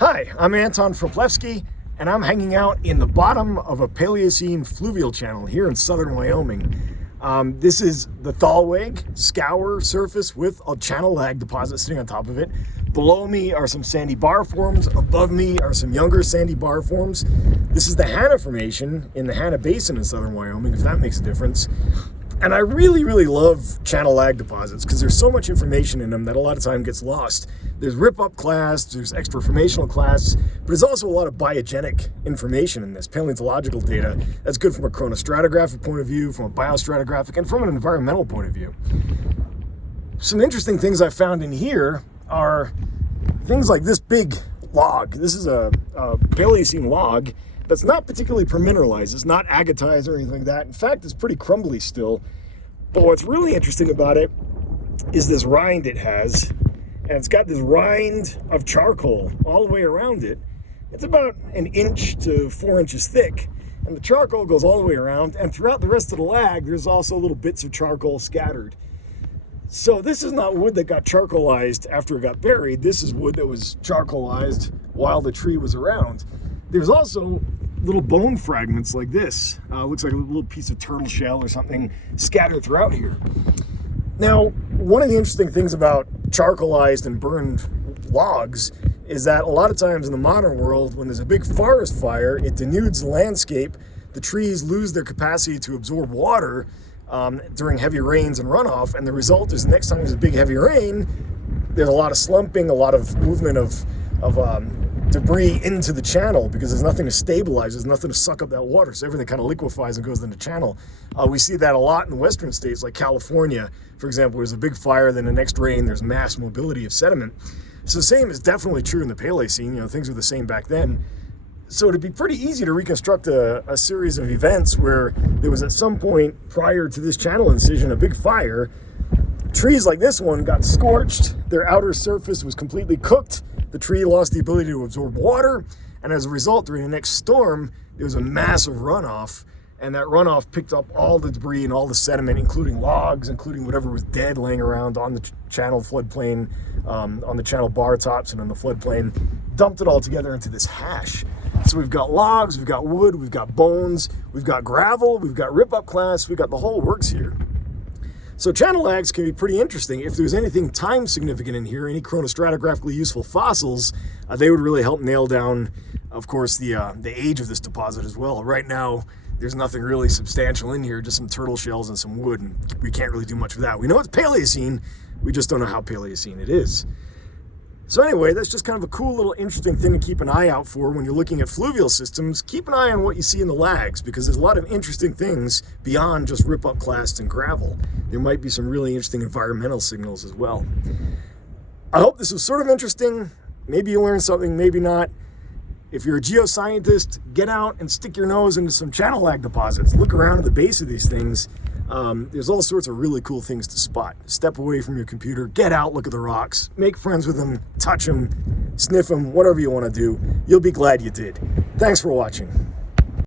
Hi, I'm Anton Fraplewski, and I'm hanging out in the bottom of a Paleocene fluvial channel here in southern Wyoming. This is the Thalweg scour surface with a channel lag deposit sitting on top of it. Below me are some sandy bar forms. Above me are some younger sandy bar forms. This is the Hanna Formation in the Hanna Basin in southern Wyoming, if that makes a difference. And I really love channel lag deposits because there's so much information in them that a lot of time gets lost. There's rip-up class, there's extra-formational class, but there's also a lot of biogenic information in this, paleontological data that's good from a chronostratigraphic point of view, from a biostratigraphic, and from an environmental point of view. Some interesting things I found in here are things like this big log. This is a Paleocene log that's not particularly permineralized. It's not agatized or anything like that. In fact, it's pretty crumbly still. But what's really interesting about it is this rind it has. And it's got this rind of charcoal all the way around it. It's about 1 inch to 4 inches thick. And the charcoal goes all the way around. And throughout the rest of the lag, there's also little bits of charcoal scattered. So this is not wood that got charcoalized after it got buried. This is wood that was charcoalized while the tree was around. There's also little bone fragments like this. Looks like a little piece of turtle shell or something scattered throughout here. Now, one of the interesting things about charcoalized and burned logs is that a lot of times in the modern world, when there's a big forest fire, it denudes the landscape. The trees lose their capacity to absorb water during heavy rains and runoff, and the result is the next time there's a big heavy rain, there's a lot of slumping, a lot of movement of debris into the channel because there's nothing to stabilize, there's nothing to suck up that water, so everything kind of liquefies and goes into the channel. We see that a lot in the western states like California, for example. There's a big fire, then the next rain, there's mass mobility of sediment. So the same is definitely true in the Paleocene. Things were the same back then. So it'd be pretty easy to reconstruct a series of events where there was at some point prior to this channel incision a big fire. Trees like this one got scorched, their outer surface was completely cooked, the tree lost the ability to absorb water, and as a result, during the next storm, there was a massive runoff, and that runoff picked up all the debris and all the sediment, including logs, including whatever was dead laying around on the channel floodplain, on the channel bar tops and on the floodplain, dumped it all together into this hash. So we've got logs, we've got wood, we've got bones, we've got gravel, we've got rip-up class, we've got the whole works here. So channel lags can be pretty interesting. If there's anything time significant in here, any chronostratigraphically useful fossils, they would really help nail down, of course, the age of this deposit as well. Right now, there's nothing really substantial in here, just some turtle shells and some wood, and we can't really do much with that. We know it's Paleocene, we just don't know how Paleocene it is. So anyway, that's just kind of a cool little interesting thing to keep an eye out for when you're looking at fluvial systems. Keep an eye on what you see in the lags, because there's a lot of interesting things beyond just rip-up clast and gravel. There might be some really interesting environmental signals as well. I hope this was sort of interesting. Maybe you learned something, maybe not. If you're a geoscientist, get out and stick your nose into some channel lag deposits. Look around at the base of these things. There's all sorts of really cool things to spot. Step away from your computer, get out, look at the rocks, make friends with them, touch them, sniff them, whatever you want to do. You'll be glad you did. Thanks for watching.